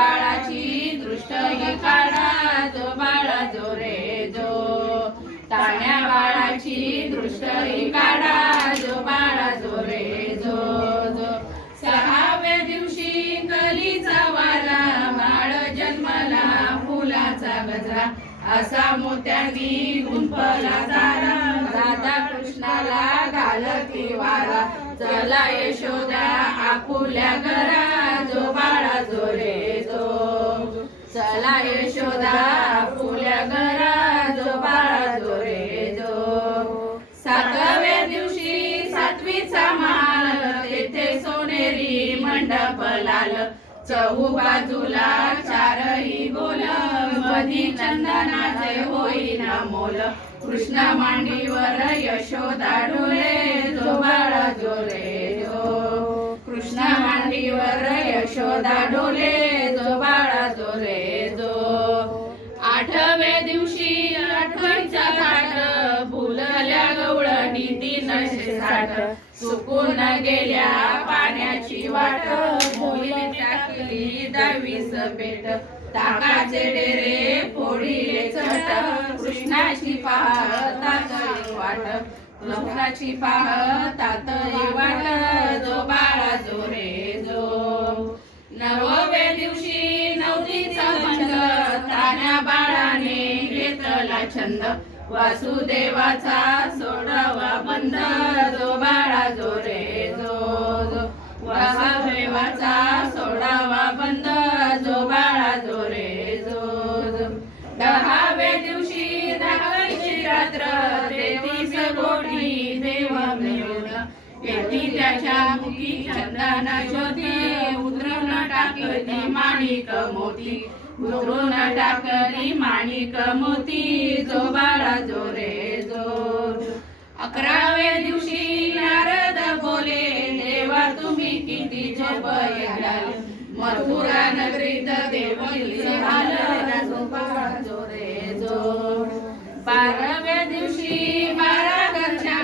बाळाची दृष्ट काढा जो बाळा जो रे जो. ताण्या बाळाची दृष्ट काढा जो बाळा जो रे जो. जो सहाव्या दिवशी कलीचा वाला बाळ जन्मला फुलाचा गजरा. असा मोत्यांनी गुंफला तारा दादा कृष्णाला घालती वारा. चला यशोदा आपुल्या घरा जो बाळा जो रे चला यशोदा आपुल्या घरा जो बाळा जो रे जो. सातव्या दिवशी सातवीचा माल तेथे सोनेरी मंडप लाल चहू बाजूला चारही गोल मधी चंदनाचे होईना मोल. कृष्ण मांडीवर यशोदा डोले जो बाळा जो रे जो. कृष्ण मांडीवर यशोदा डोले गवळणी तीन साठ सुकून गेल्या पाण्याची वाट मोहिनी टाकली दहावीस पेट ताकाचे डेरे फोडीले चट कृष्णाची पाहतात वाट. कृष्णाची पाहतात वाट जो बाळा जो रे जो. नवव्या दिवशी नवतीचा पंड तान्या बाळाने घेतला छंद. वासुदेवाचा सोडावा जो बाळा जो रे जो जो वासुदेवाचा सोडावा बंद जो बाळा जो रे जो. जो दहाव्या दिवशी दहावीची रात्र तेवीस कोटी देव मिळून येती त्याच्या मुखी चंदना ज्योती उतरून टाकली माणिक मोती. उतरून टाकली माणिक मोती जो बाळा जो रे जो अकरा किती झोप येणार मथुरा नगरीत देव जो रे जो बाराव्या दिवशी बारा घरच्या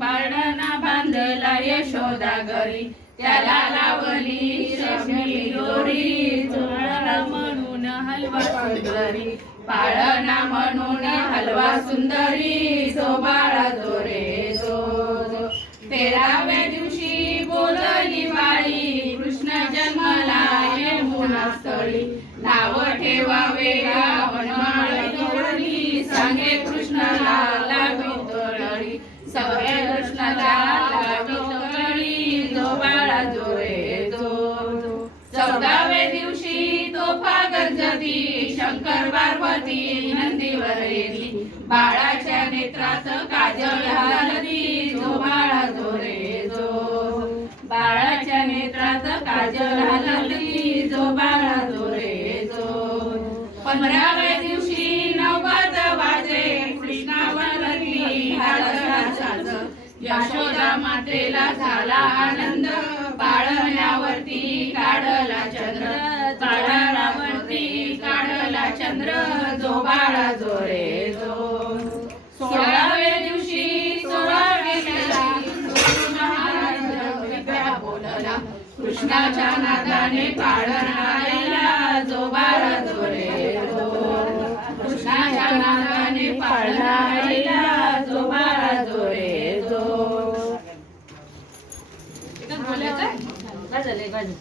पाळणा बांधला यशोदा घरी. त्याला लावली शमी दोरी जोडला म्हणून हलवा सुंदरी. पाळणा म्हणून हलवा सुंदरी जो जो नाव ठेवावे सांगे कृष्णाला लावी तोडली सगळ्या कृष्णाला जो बाळा जो चौदाव्या दिवशी शंकर पार्वती नंदीवर येली बाळाच्या नेत्रात काजळ जो बाळा जो रे जो बाळाच्या नेत्रात काजळ हलती पंधराव्या दिवशी नवद वाजे कृष्णावरती यशोदा मातेला झाला आनंद. पाळण्यावरती काढला चंद्र पाळण्यावरती काढला चंद्र. जो बाळा जो. रे जो सोळाव्या दिवशी सोळा महाराज बोलला. कृष्णाच्या नादाने पाळणा 一来来